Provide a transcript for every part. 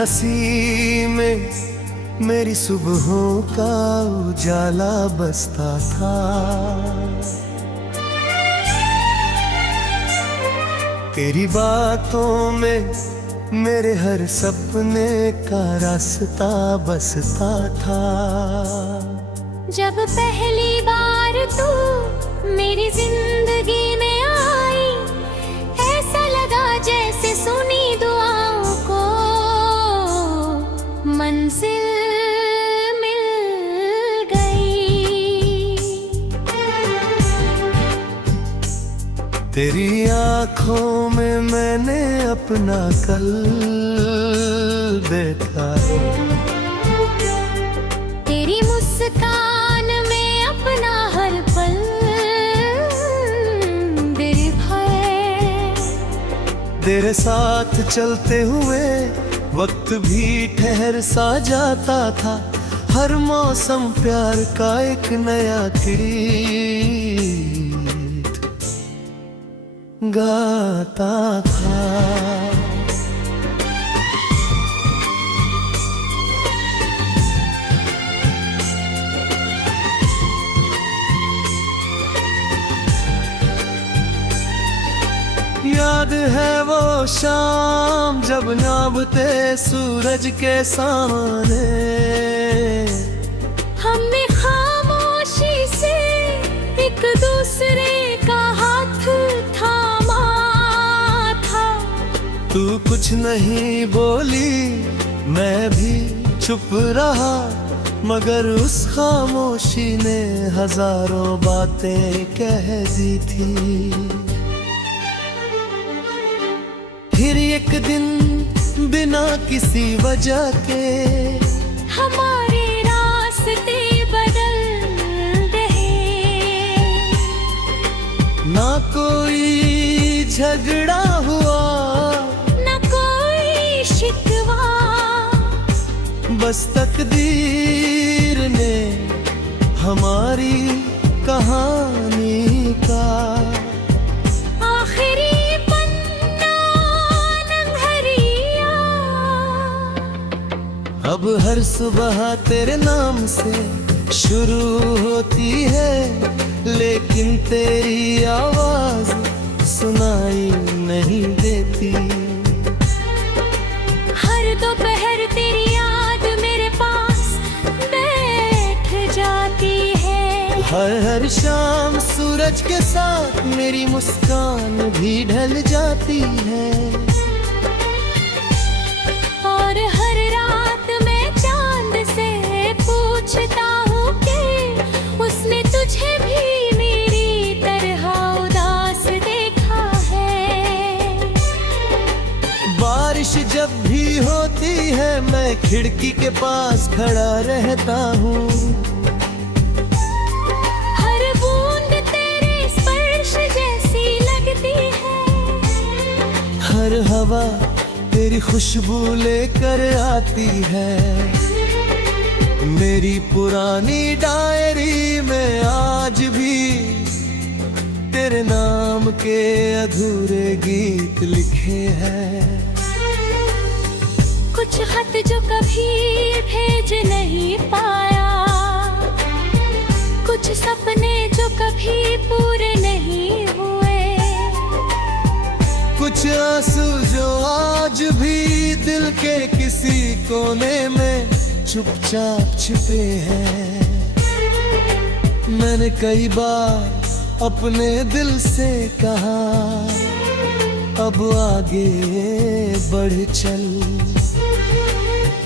हंसी में मेरी सुबहों का उजाला बसता था। तेरी बातों में मेरे हर सपने का रास्ता बसता था। जब पहली बार तू मेरी जिंदगी में आई, ऐसा लगा जैसे सुनी दुआओं को मंजिल मिल गई। तेरी आँखों में मैंने अपना कल देखा, तेरी मुस्कान में अपना हर पल देखा है। तेरे साथ चलते हुए वक्त भी ठहर सा जाता था। हर मौसम प्यार का एक नया गीत गाता था। याद है वो शाम जब नाबते सूरज के सामने हमने खामोशी से एक दूसरे का हाथ थामा था। तू कुछ नहीं बोली, मैं भी चुप रहा, मगर उस खामोशी ने हजारों बातें कह दी थी। फिर एक दिन बिना किसी वजह के हमारे रास्ते बदल गए। ना कोई झगड़ा हुआ, न कोई शिकवा, बस तकदीर ने हमारी कहानी का आखिरी अब हर सुबह तेरे नाम से शुरू होती है, लेकिन तेरी आवाज सुनाई नहीं देती। हर दोपहर तेरी याद मेरे पास बैठ जाती है। हर शाम सूरज के साथ मेरी मुस्कान भी ढल जाती है। और हर रात मैं चांद से पूछता हूँ कि उसने तुझे भी मेरी तरह उदास देखा है। बारिश जब भी होती है मैं खिड़की के पास खड़ा रहता हूँ। हर बूंद तेरे स्पर्श जैसी लगती है। हर हवा तेरी खुशबू लेकर आती है। मेरी पुरानी डायरी में आज भी तेरे नाम के अधूरे गीत लिखे हैं। कुछ खत जो कभी भेज नहीं पाया, कुछ सपने जो कभी पूरे नहीं हुए, कुछ आंसू जो आज भी दिल के किसी कोने में चुपचाप छिपे हैं। मैंने कई बार अपने दिल से कहा अब आगे बढ़ चल,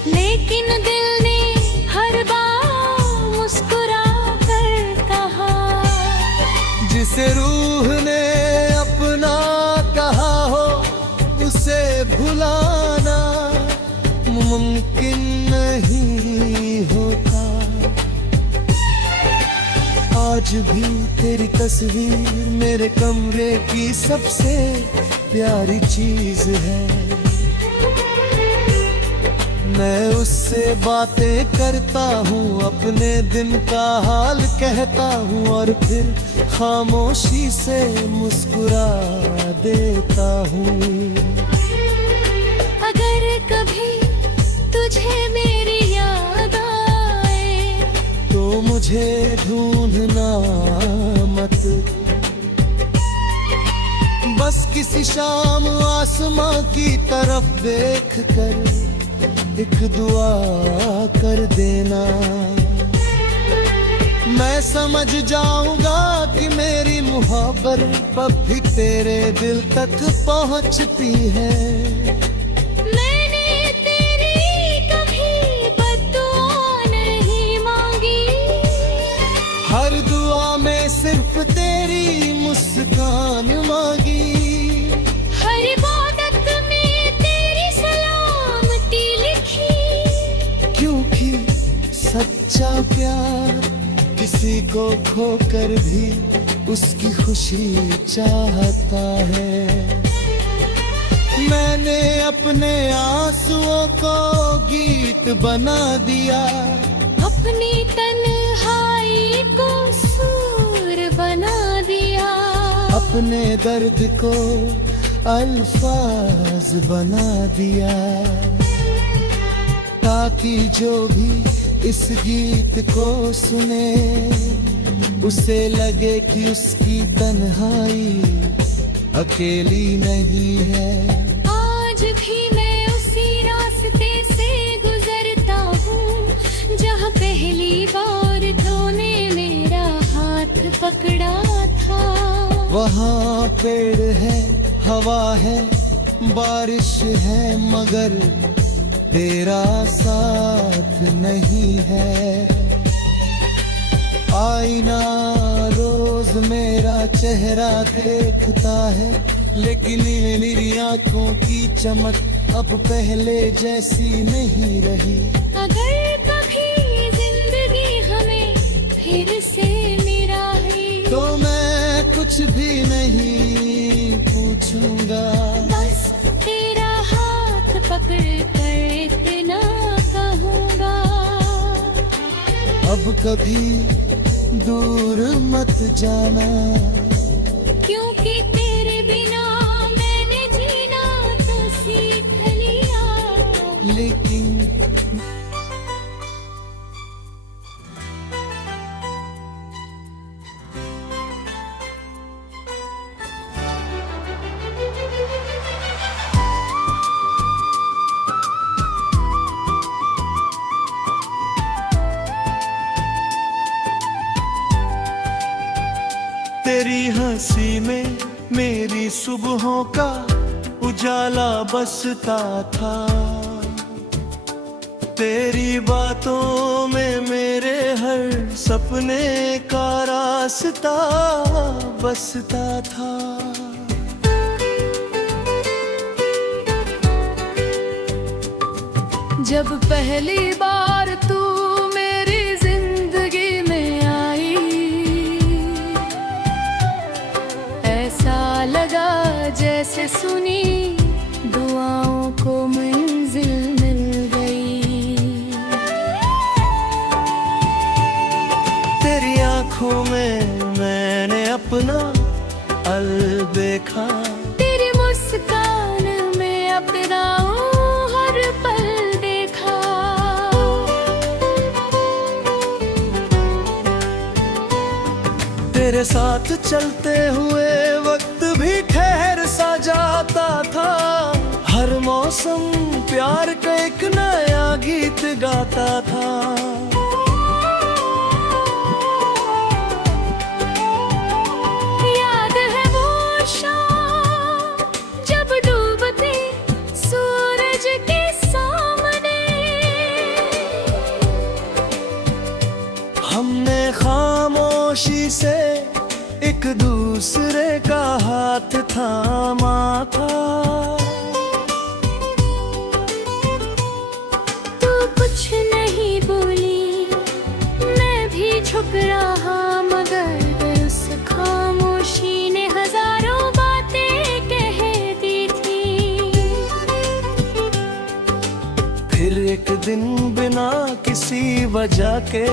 लेकिन दिल ने हर बार मुस्कुरा कर कहा, जिसे रूह ने अपना कहा हो उसे भुलाना मुमकिन नहीं होता। आज भी तेरी तस्वीर मेरे कमरे की सबसे प्यारी चीज है। मैं उससे बातें करता हूँ, अपने दिन का हाल कहता हूँ और फिर खामोशी से मुस्कुरा देता हूँ। अगर कभी ढूंढना मत। बस किसी शाम आसमां की तरफ देख कर एक दुआ कर देना। मैं समझ जाऊंगा कि मेरी मोहब्बत अब भी तेरे दिल तक पहुंचती है। मैंने तेरी कभी बद्दुआ नहीं मांगी, हर दुआ में सिर्फ तेरी मुस्कान मांगी। हर इबादत में तेरी सलामती लिखी। क्योंकि सच्चा प्यार किसी को खोकर भी उसकी खुशी चाहता है। मैंने अपने आंसुओं को गीत बना दिया, अपनी तन्हाई को सुर बना दिया, अपने दर्द को अल्फाज बना दिया। ताकि जो भी इस गीत को सुने उसे लगे कि उसकी तन्हाई अकेली नहीं है। आज भी मैं उसी रास्ते से गुजरता हूँ जहाँ पहली बार तूने मेरा हाथ पकड़ा था। वहाँ पेड़ है, हवा है, बारिश है, मगर तेरा साथ नहीं है। आईना रोज मेरा चेहरा देखता है, लेकिन मेरी आंखों की चमक अब पहले जैसी नहीं रही। अगर कभी जिंदगी हमें फिर से मिलाए तो मैं कुछ भी नहीं पूछूंगा, बस तेरा हाथ पकड़ कर इतना कहूँगा। अब कभी दूर मत जाना, क्योंकि तेरे बिना मैंने जीना तो सीख लिया। लेकिन तेरी हंसी में मेरी सुबहों का उजाला बसता था। तेरी बातों में मेरे हर सपने का रास्ता बसता था। जब पहली बार तू मेरी जिंदगी में आई, ऐसा लगा जैसे सुनी दुआओं को मंजिल मिल गई। तेरी आंखों में मैंने अपना अलदेखा, तेरी मुस्कान में अपना हर पल देखा। तेरे साथ चलते हुए वक्त भी ठहर सा जाता था। हर मौसम प्यार का एक नया गीत गाता था। याद है वो शाम जब डूबते सूरज के सामने हमने खामोशी से एक दूसरे का हाथ थामा था। तू कुछ नहीं बोली, मैं भी छुप रहा, मगर उस खामोशी ने हजारों बातें कह दी थी। फिर एक दिन बिना किसी वजह के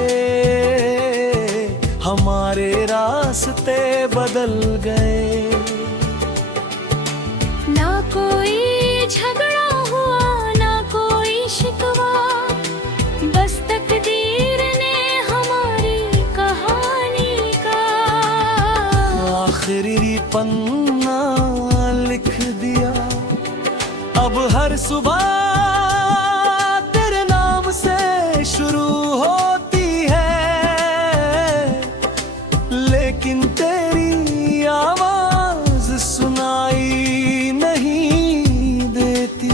हमारे रास्ते बदल गए। ना कोई झगड़ा हुआ, ना कोई शिकवा, बस तकदीर ने हमारी कहानी पन्ना लिख दिया। अब हर सुबह तेरे नाम से शुरू होती है, लेकिन तेरी आवाज सुनाई नहीं देती।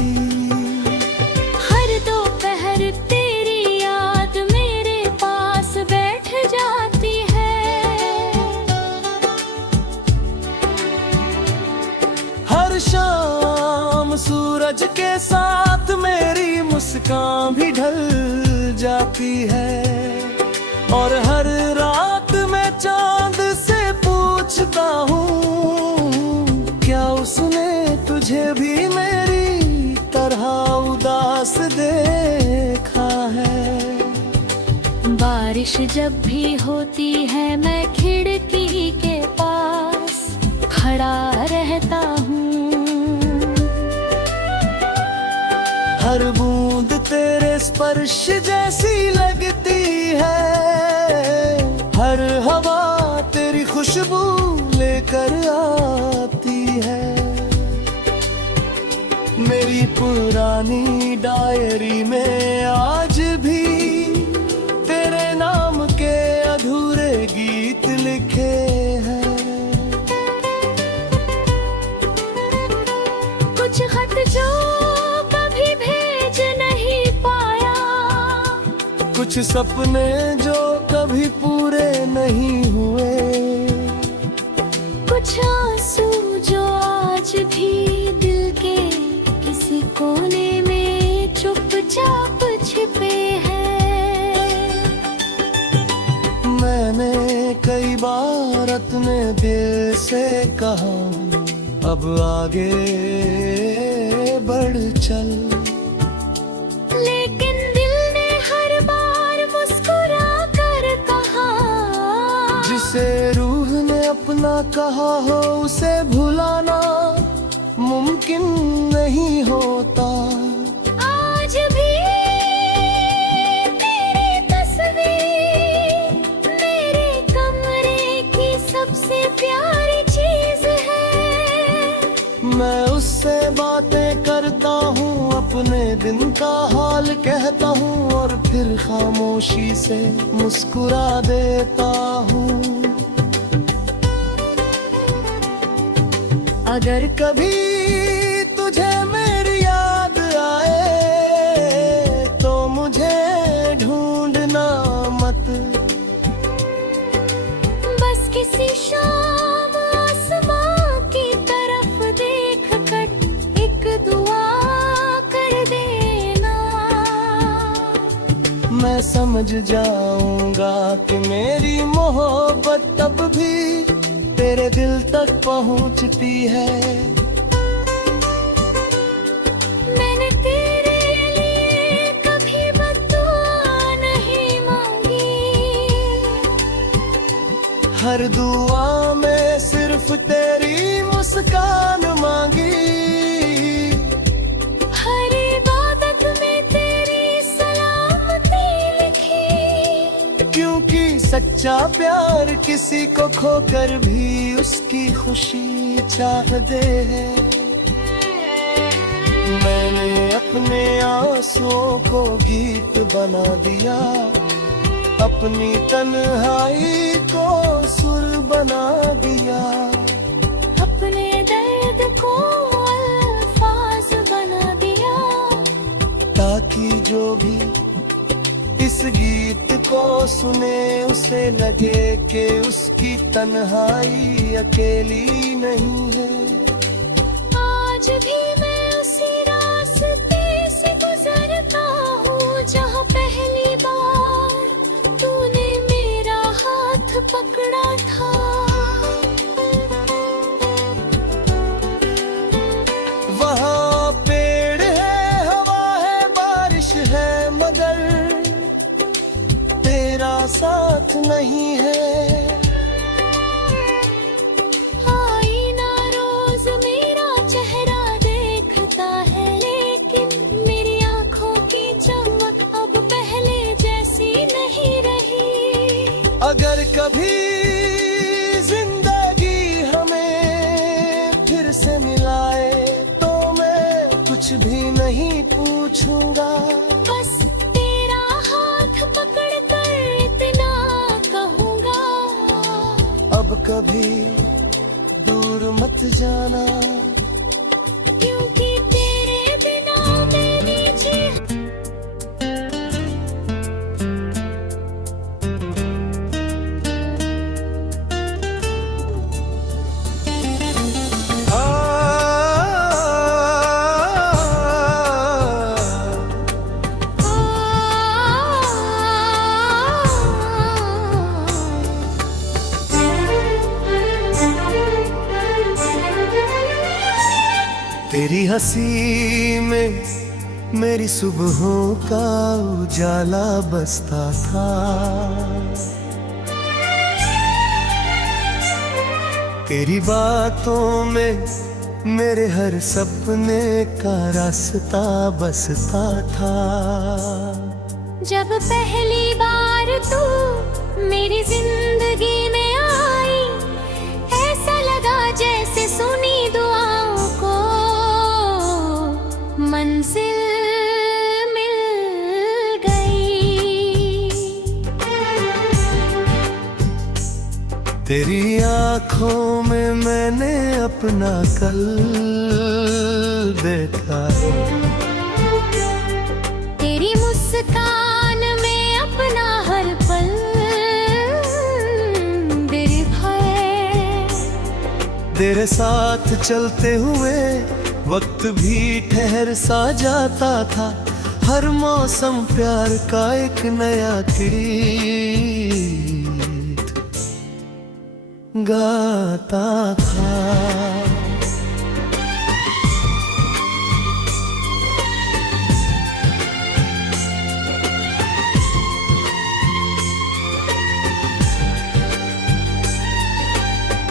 हर दोपहर तेरी याद मेरे पास बैठ जाती है। हर शाम सूरज के साथ मेरी मुस्कान भी ढल जाती है, और हर रात मैं चांद से पूछता हूँ, क्या उसने तुझे भी मेरी तरह उदास देखा है। बारिश जब भी होती है मैं खिड़की के पास खड़ा रहता हूँ। हर बूंद तेरे स्पर्श जैसी लगती है, हर हवा तेरी खुशबू लेकर आती है। मेरी पुरानी डायरी में आज भी तेरे नाम के अधूरे गीत लिखे हैं। कुछ खत जो कभी भेज नहीं पाया, कुछ सपने जो कभी पूरे नहीं हुए, कुछ आंसू जो आज भी दिल के किसी कोने में चुपचाप छिपे हैं। मैंने कई बार अपने दिल से कहा, अब आगे बढ़ चल, लेकिन दिल ने हर बार मुस्कुरा कर कहा, जिसे रूह ने अपना कहा हो उसे भुलाना मुमकिन नहीं होता। आज भी तेरी तस्वीर मेरे कमरे की सबसे प्यारी चीज है। मैं उससे बातें करता हूँ, अपने दिन का हाल कहता हूँ, और फिर खामोशी से मुस्कुरा देता हूँ। अगर कभी तुझे मेरी याद आए तो मुझे ढूंढना मत, बस किसी शाम आसमां की तरफ देख कर एक दुआ कर देना। मैं समझ जाऊंगा कि मेरी मोहब्बत तब भी तेरे दिल तक पहुंचती है। मैंने तेरे लिए कभी बद्दुआ नहीं मांगी, हर दुआ में सिर्फ तेरी मुस्कान मांगी। हर इबादत में तेरी सलामती लिखी, क्योंकि सच्चा प्यार किसी को खोकर भी उसकी खुशी चाहते हैं। मैंने अपने आंसुओं को गीत बना दिया, अपनी तन्हाई को सुर बना दिया, अपने दर्द को अल्फाज बना दिया, ताकि जो भी इस गीत को सुने उसे लगे कि उसकी तन्हाई अकेली नहीं है। आज भी मैं उसी रास्ते से गुजरता हूँ जहाँ पहली बार तूने मेरा हाथ पकड़ा था। वहाँ पेड़ है, हवा है, बारिश है, मगर तेरा साथ नहीं है। आईना रोज मेरा चेहरा देखता है, लेकिन मेरी आंखों की चमक अब पहले जैसी नहीं रही। अगर कभी जिंदगी हमें पूछूंगा। बस तेरा हाथ पकड़ कर इतना कहूँगा, अब कभी दूर मत जाना, क्योंकि तेरे बिना मेरी जी तेरी हंसी में मेरी सुबहों का उजाला बसता था। तेरी बातों में मेरे हर सपने का रास्ता बसता था। जब पहली बार तू मेरी जिंदगी में आई, ऐसा लगा जैसे सुनी दुआओं को मंजिल मिल गई। तेरी आँखों में मैंने अपना कल देखा है, तेरी मुस्कान में अपना हर पल निर्भय। तेरे साथ चलते हुए वक्त भी ठहर सा जाता था। हर मौसम प्यार का एक नया गीत गाता था।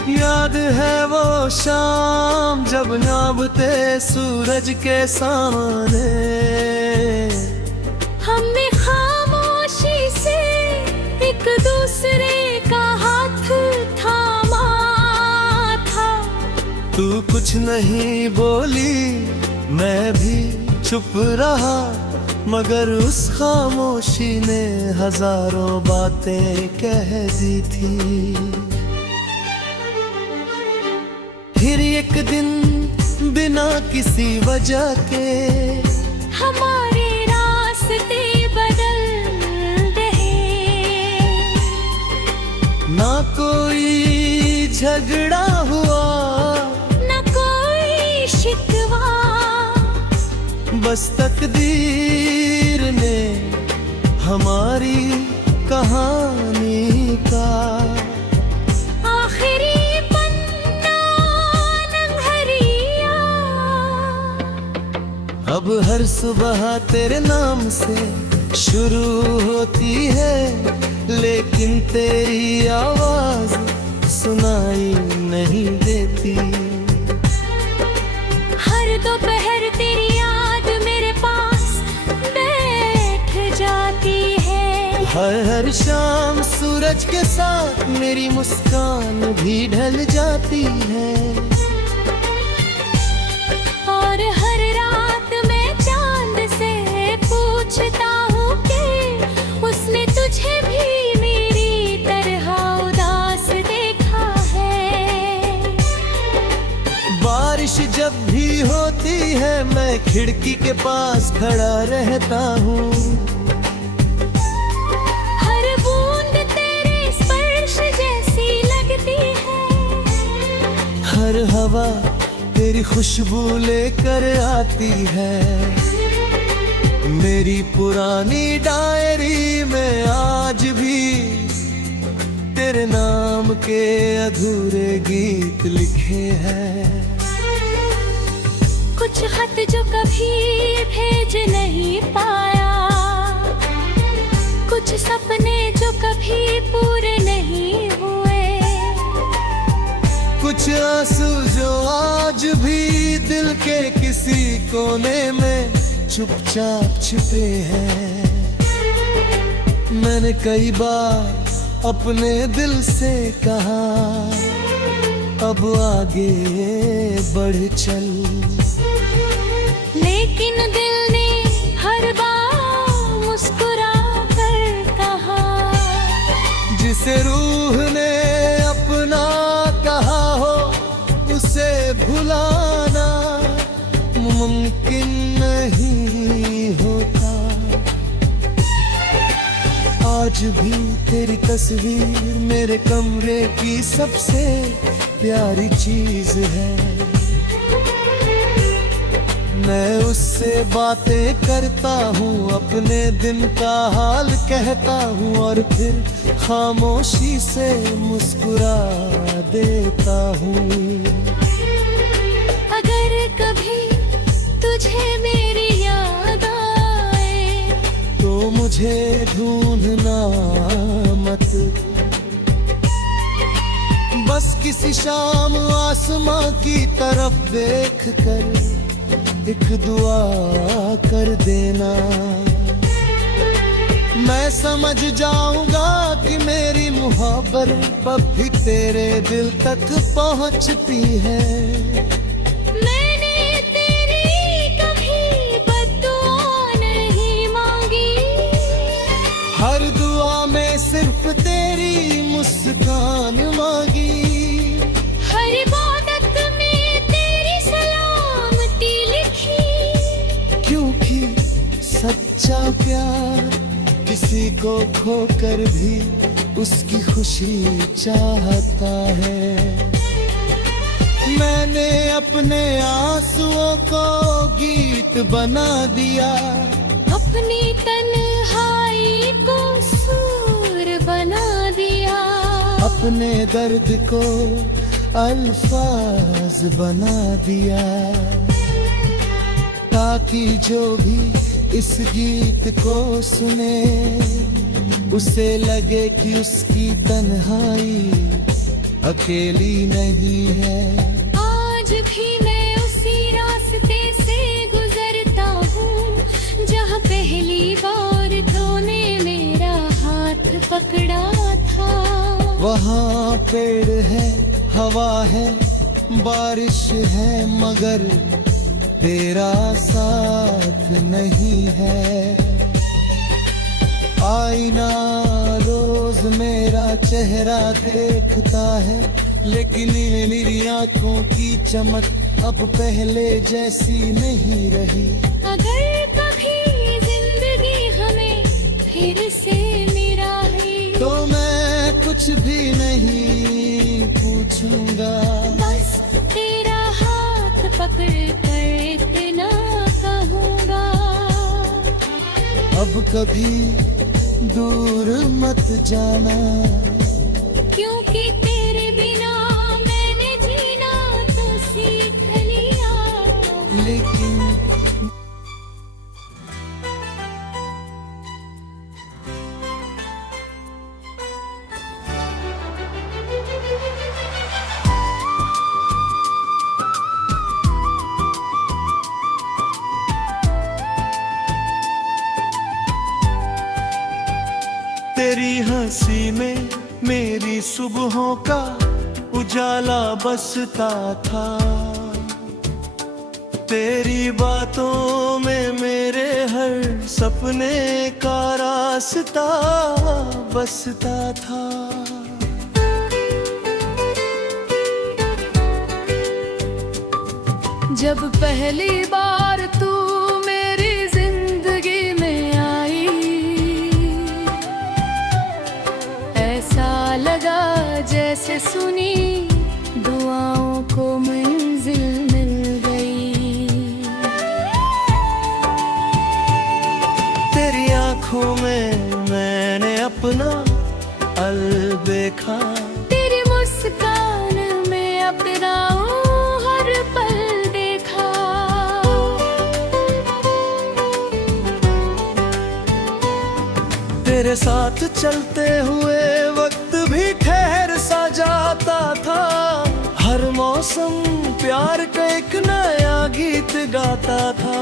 याद है वो शाम जब नाबते सूरज के सामने हमने खामोशी से एक दूसरे का हाथ थामा था। तू कुछ नहीं बोली, मैं भी चुप रहा, मगर उस खामोशी ने हजारों बातें कह दी थी। फिर एक दिन बिना किसी वजह के हमारे रास्ते बदल गए। ना कोई झगड़ा हुआ, न कोई शिकवा, बस तकदीर ने हमारी कहानी का आखिरी अब हर सुबह तेरे नाम से शुरू होती है, लेकिन तेरी आवाज सुनाई नहीं देती। हर दोपहर तेरी याद मेरे पास बैठ जाती है। हर शाम सूरज के साथ मेरी मुस्कान भी ढल जाती है। और हर रात मैं चांद से पूछता हूँ कि उसने तुझे भी मेरी तरह उदास देखा है। बारिश जब भी होती है मैं खिड़की के पास खड़ा रहता हूँ। हर बूंद तेरे स्पर्श जैसी लगती है। हर हवा तेरी खुशबू लेकर आती है। मेरी पुरानी डायरी में आज भी तेरे नाम के अधूरे गीत लिखे हैं। कुछ खत जो कभी भेज नहीं पाया, कुछ सपने जो कभी पूरे नहीं हुए, कुछ आंसू जो आज भी दिल के किसी कोने में चुपचाप छिपे हैं। मैंने कई बार अपने दिल से कहा अब आगे बढ़ चल, लेकिन दिल ने आज भी तेरी तस्वीर मेरे कमरे की सबसे प्यारी चीज है। मैं उससे बातें करता हूँ, अपने दिन का हाल कहता हूँ और फिर खामोशी से मुस्कुरा देता हूँ। अगर कभी तुझे मेरी याद आए तो मुझे ढूंढना मत, बस किसी शाम आसमां की तरफ देख कर एक दुआ कर देना। मैं समझ जाऊंगा कि मेरी मोहब्बत अब भी तेरे दिल तक पहुंचती है। मैंने तेरी कभी बद्दुआ नहीं मांगी, हर दुआ में सिर्फ तेरी मुस्कान मांगी। हर इबादत में तेरी सलामती लिखी, क्योंकि सच्चा प्यार किसी को खोकर भी उसकी खुशी चाहता है। मैंने अपने आंसुओं को गीत बना दिया, अपनी तन्हाई को सुर बना दिया, अपने दर्द को अल्फाज बना दिया, ताकि जो भी इस गीत को सुने उसे लगे कि उसकी तन्हाई अकेली नहीं है। आज भी मैं उसी रास्ते से गुजरता हूँ जहाँ पहली बार तूने मेरा हाथ पकड़ा था। वहाँ पेड़ है, हवा है, बारिश है, मगर तेरा साथ नहीं है। आईना रोज मेरा चेहरा देखता है, लेकिन मेरी आंखों की चमक अब पहले जैसी नहीं रही। अगर कभी जिंदगी हमें फिर से मिलाए तो मैं कुछ भी नहीं पूछूंगा, बस तेरा हाथ पकड़ कर इतना कहूँगा। अब कभी दूर मत जाना, क्योंकि तेरे बिना मैंने जीना तो सीख लिया। लेकिन तेरी हंसी में मेरी सुबहों का उजाला बसता था, तेरी बातों में मेरे हर सपने का रास्ता बसता था। जब पहली बार तू मेरी जिंदगी में आई, ऐसा लगा जैसे सुनी दुआओं को मंजिल मिल गई। तेरी आंखों में मैंने अपना अलदेखा, तेरी मुस्कान में अपना हर पल देखा। तेरे साथ चलते हुए वक्त भी ठहर सा जाता था, हर मौसम प्यार का एक नया गीत गाता था।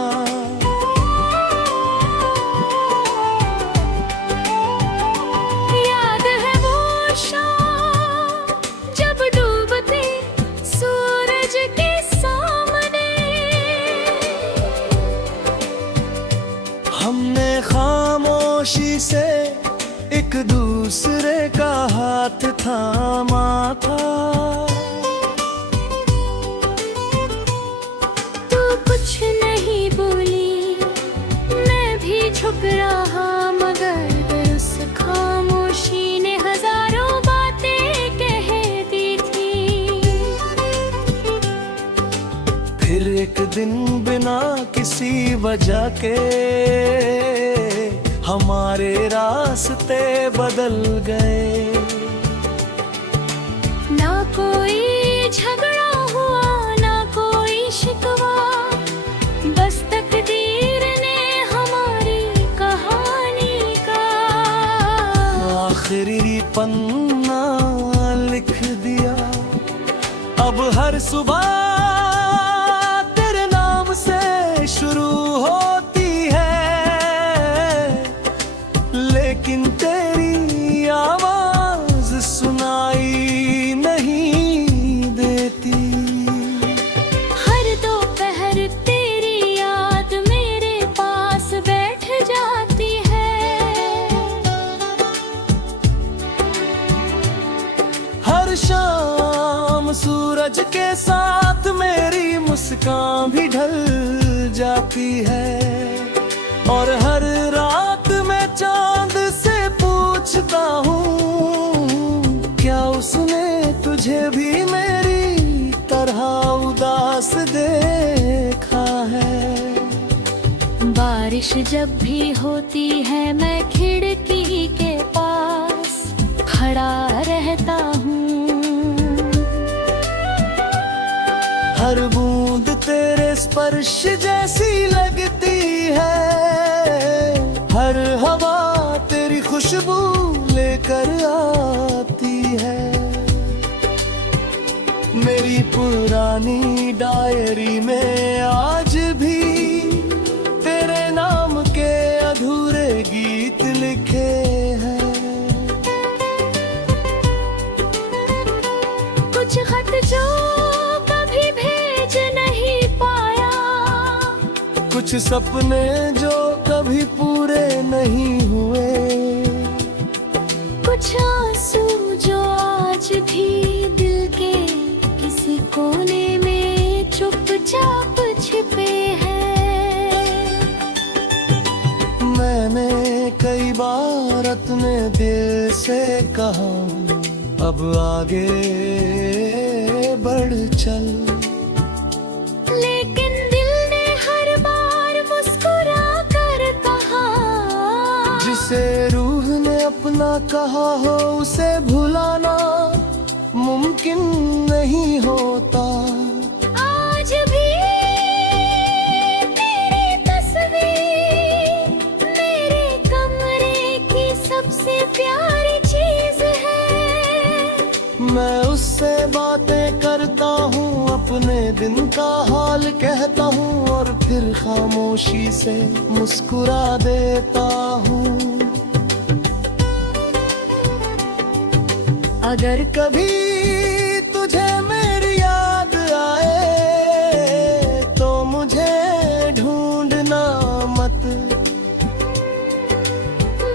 याद है वो शाम जब डूबते सूरज के सामने हमने खामोशी से एक दूसरे का हाथ थामा था। तू कुछ नहीं बोली, मैं भी झुक रहा, मगर उस खाम वजह के हमारे रास्ते बदल गए। ना कोई झगड़ा हुआ ना कोई शिकवा, बस तकदीर ने हमारी कहानी का आखिरी पन्ना लिख दिया। अब हर सुबह तेरे नाम से शुरू होती है, लेकिन तेरी आवाज सुनाई नहीं देती। हर दोपहर तेरी याद मेरे पास बैठ जाती है। हर शाम सूरज के साथ मेरी मुस्कान भी ढल जाती है, और हर रात मैं चांद से पूछता हूँ क्या उसने तुझे भी मेरी तरह उदास देखा है। बारिश जब भी होती है मैं खिड़की के पास खड़ा रहता हूँ। हर बूंद तेरे स्पर्श जैसी लगती है, हर हवा तेरी खुशबू लेकर आती है। मेरी पुरानी डायरी में आज भी तेरे नाम के अधूरे गीत लिखे हैं। कुछ खत जो कभी भेज नहीं पाया, कुछ सपने जो कभी पूरे नहीं हुए, कुछ आंसू जो आज भी दिल के किसी कोने में चुपचाप छिपे हैं। मैंने कई बार अपने दिल से कहा अब आगे बढ़ चल, लेकिन दिल ने हर बार मुस्कुरा कर कहा, जिसे रूह ने अपना कहा हो उसे भुलाना मुमकिन नहीं होता। आज भी तेरी तस्वीर मेरे कमरे की सबसे प्यारी चीज है। मैं उससे बातें करता हूँ, अपने दिन का हाल कहता हूँ, और फिर खामोशी से मुस्कुरा देता हूँ। अगर कभी तुझे मेरी याद आए तो मुझे ढूंढना मत,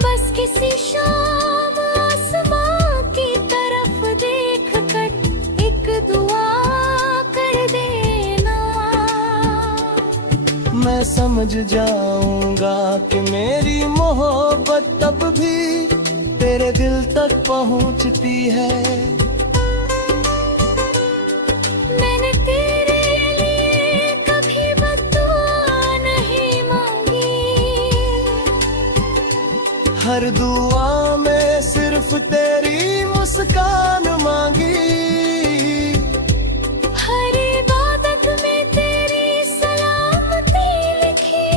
बस किसी शाम आसमां की तरफ देख कर एक दुआ कर देना। मैं समझ जाऊंगा कि मेरी मोहब्बत तब भी तेरे दिल तक पहुंचती है। मैंने तेरे लिए कभी बद्दुआ नहीं मांगी, हर दुआ में सिर्फ तेरी मुस्कान मांगी। हर इबादत में तेरी सलामती लिखी,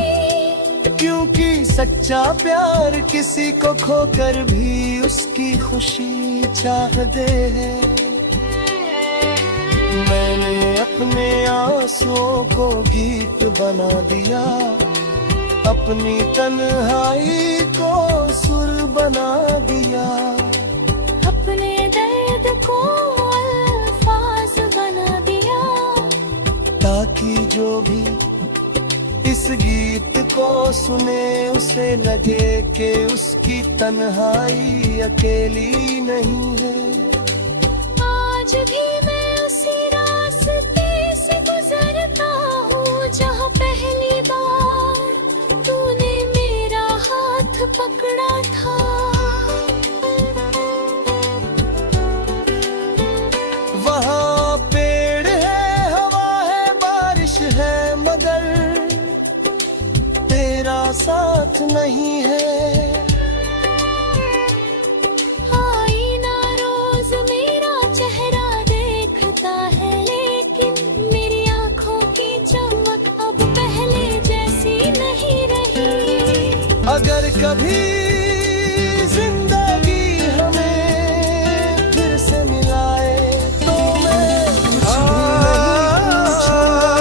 क्योंकि सच्चा प्यार किसी को खोकर भी उसकी खुशी चाहते हैं। मैंने अपने आंसुओं को गीत बना दिया, अपनी तन्हाई को सुर बना दिया, अपने दर्द को अल्फाज बना दिया, ताकि जो भी इस गीत को सुने उसे लगे कि उसकी तन्हाई अकेली नहीं है। आज भी मैं उसी रास्ते से गुजरता हूँ जहाँ पहली बार तूने मेरा हाथ पकड़ा था। वहाँ पेड़ है, हवा है, बारिश है, मगर साथ नहीं है। आईना रोज मेरा चेहरा देखता है, लेकिन मेरी आंखों की चमक अब पहले जैसी नहीं रही। अगर कभी जिंदगी हमें फिर से मिलाए तो मैं कुछ भी नहीं पूछूंगा,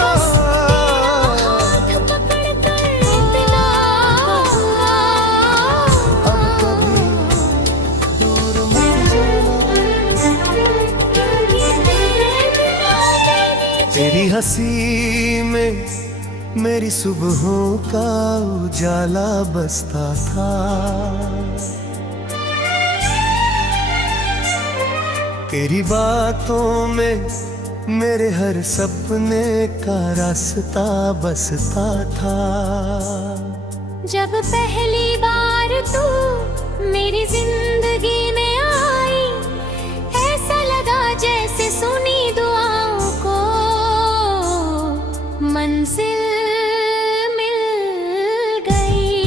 बस तेरा हाथ पकड़कर इतना कहूंगा, अब कभी दूर मत जाना। क्योंकि तेरे बिना मेरी तेरी हंसी में मेरी सुबहों का उजाला बसता था। तेरी बातों में मेरे हर सपने का रास्ता बसता था। जब पहली बार तू मेरी जिंदगी में आई, ऐसा लगा जैसे सुनी दुआओं को मंजिल मिल गई।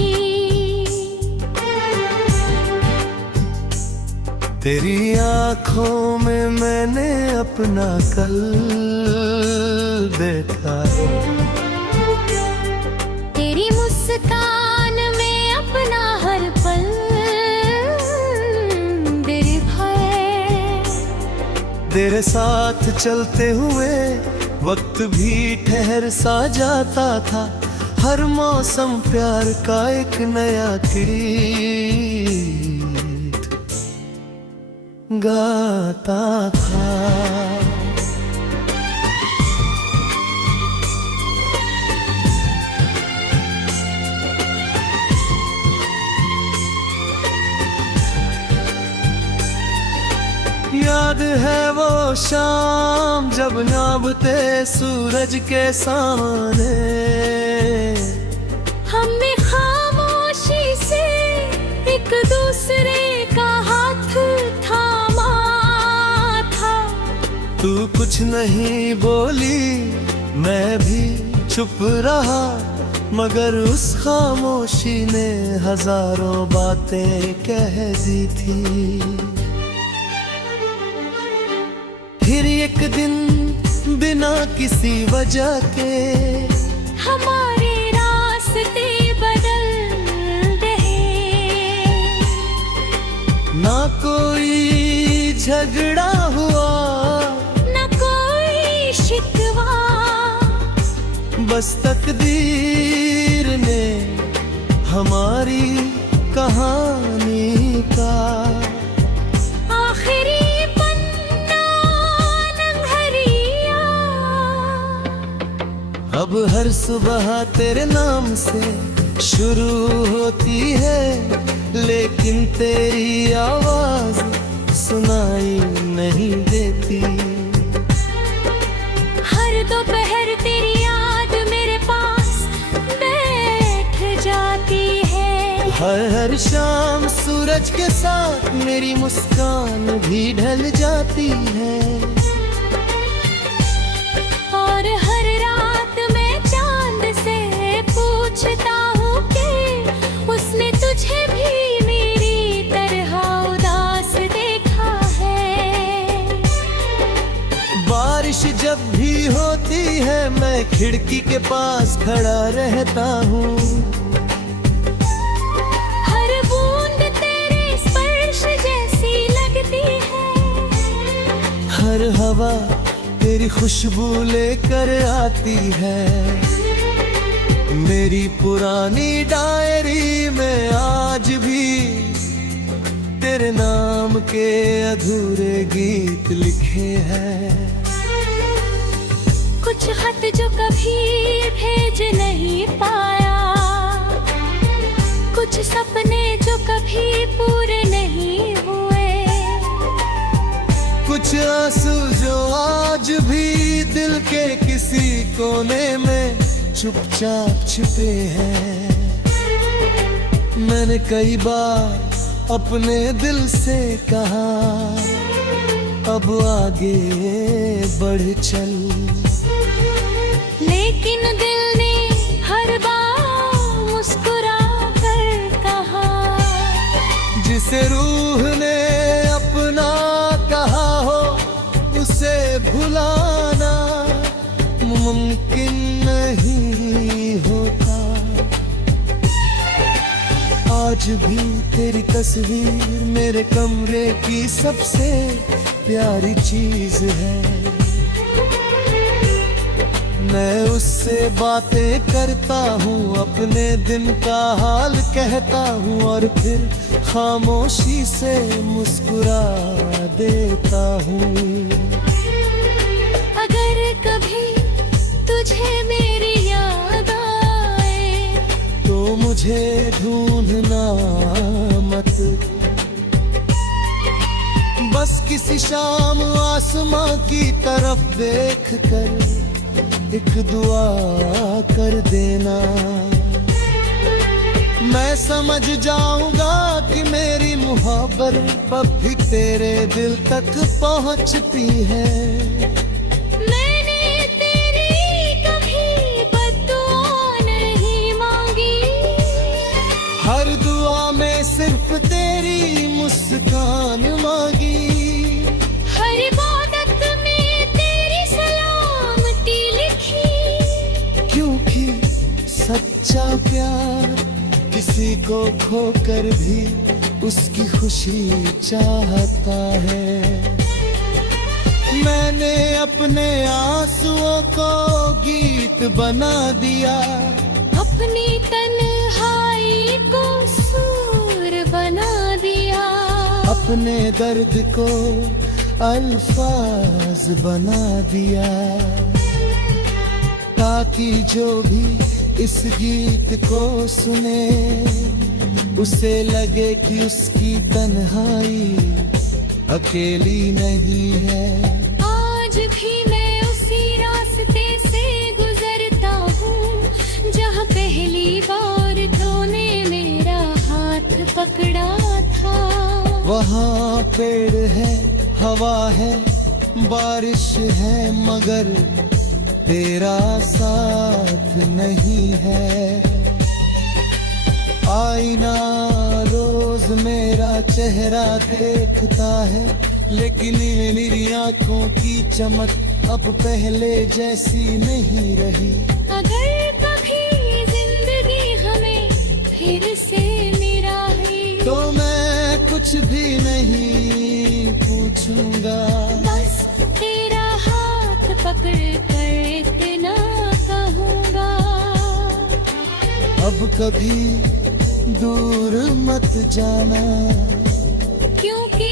तेरी आंखों में मैंने अपना कल देखा है। तेरी मुस्कान में अपना हर पल निर्भय। तेरे साथ चलते हुए वक्त भी ठहर सा जाता था। हर मौसम प्यार का एक नया गीत गाता था। याद है वो शाम जब नाबते सूरज के सामने हमने खामोशी से एक दूसरे का हाथ थामा था। तू कुछ नहीं बोली, मैं भी चुप रहा, मगर उस खामोशी ने हजारों बातें कह दी थी। फिर एक दिन बिना किसी वजह के हमारे रास्ते बदल गए। ना कोई झगड़ा हुआ, न कोई शिकवा, बस तकदीर ने हमारी कहानी का आखिरी पन्ना नंहरिया। अब हर सुबह तेरे नाम से शुरू होती है, लेकिन तेरी आवाज सुनाई नहीं देती। हर दोपहर तेरी याद मेरे पास बैठ जाती है। हर शाम सूरज के साथ मेरी मुस्कान भी ढल जाती है। और हर रात मैं चांद से पूछता हूँ कि उसने तुझे भी मेरी तरह उदास देखा है। बारिश जब भी होती है मैं खिड़की के पास खड़ा रहता हूँ। हर बूंद तेरे स्पर्श जैसी लगती है। हर हवा तेरी खुशबू लेकर आती है। मेरी पुरानी डायरी में आज भी तेरे नाम के अधूरे गीत लिखे हैं। कुछ खत जो कभी भेज नहीं पाया, कुछ सपने जो कभी पूरे नहीं हुए, कुछ आंसू जो आज भी दिल के किसी कोने में चुपचाप छिपे हैं। मैंने कई बार अपने दिल से कहा अब आगे बढ़ चल, लेकिन दिल ने हर बार मुस्कुरा जिसे रूह ने अपना कहा हो उसे भुलाना मुमकिन नहीं होता। आज भी तेरी तस्वीर मेरे कमरे की सबसे प्यारी चीज है। मैं उससे बातें करता हूँ, अपने दिन का हाल कहता हूँ और फिर खामोशी से मुस्कुरा देता हूँ। अगर कभी तुझे मेरी याद आए तो मुझे ढूंढना मत, बस किसी शाम आसमां की तरफ देख कर एक दुआ कर देना। मैं समझ जाऊंगा कि मेरी मोहब्बत अब भी तेरे दिल तक पहुंचती है। मैंने तेरी कभी बद्दुआ नहीं मांगी, हर दुआ में सिर्फ तेरी मुस्कान मांगी। हर इबादत में तेरी सलामती लिखी, क्योंकि सच्चा प्यार किसी को खोकर भी उसकी खुशी चाहता है। मैंने अपने आंसुओं को गीत बना दिया, अपनी तन्हाई को सुर बना दिया, अपने दर्द को अल्फाज बना दिया, ताकि जो भी इस गीत को सुने उसे लगे कि उसकी तन्हाई अकेली नहीं है। आज भी मैं उसी रास्ते से गुजरता हूँ जहाँ पहली बार तूने मेरा हाथ पकड़ा था। वहाँ पेड़ है, हवा है, बारिश है, मगर तेरा साथ नहीं है। आईना रोज मेरा चेहरा देखता है, लेकिन मेरी आंखों की चमक अब पहले जैसी नहीं रही। अगर कभी जिंदगी हमें फिर से निराही, तो मैं कुछ भी नहीं पूछूंगा, बस तेरा हाथ पकड़ कर इतना कहूँगा। अब कभी दूर मत जाना, क्योंकि